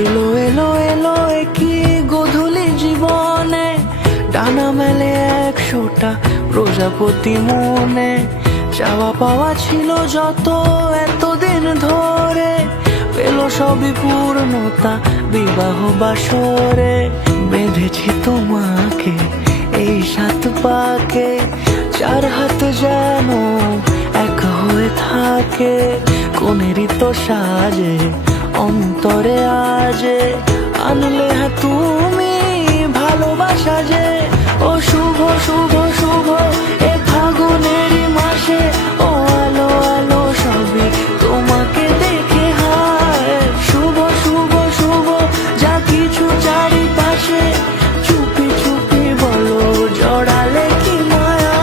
এলো এলো এলো কি গোধূলি জীবনে, ডানা মেলে 100টা প্রজাপতি মনে। চাওয়া পাওয়া ছিল যত এতদিন ধরে, পেল সবই পূর্ণতা বিবাহ বাসরে। বেঁধেছি তোমাকে এই 7 পাকে, 4 হাত যেন এক হয়ে থাকে। কোনেরই তো সাজে অন্তরে আজে, আনলে হ্যাঁ তুমি ভালোবাসা যে। ও শুভ শুভ শুভ এ ফাগুনেরই মাসে, ও আলো আলো সবই তোমাকে দেখে হায়। শুভ শুভ শুভ যা কিছু চারিপাশে, চুপি চুপি বলো জড়ালে কি মায়া।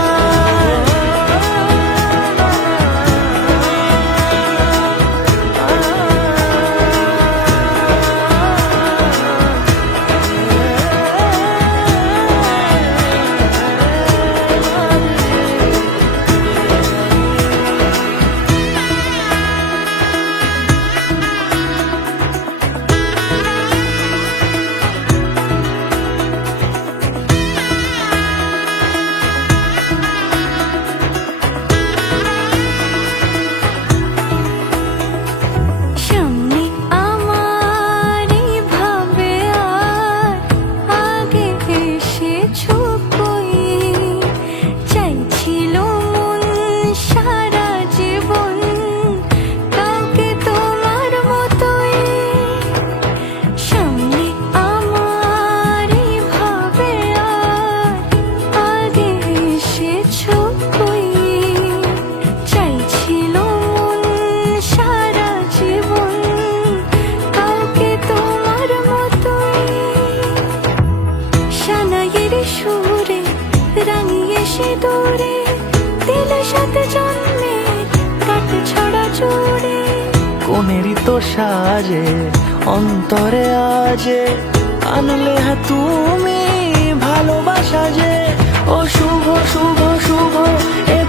সুরে রাঙিয়ে সে দূরে, দিলে 7 জন্মে কাট ছড়া জুড়ে। কোনেরই তো সাজে অন্তরে আজে, আনলে হ্যাঁ তুমি ভালোবাসা যে। ও শুভ শুভ শুভ এ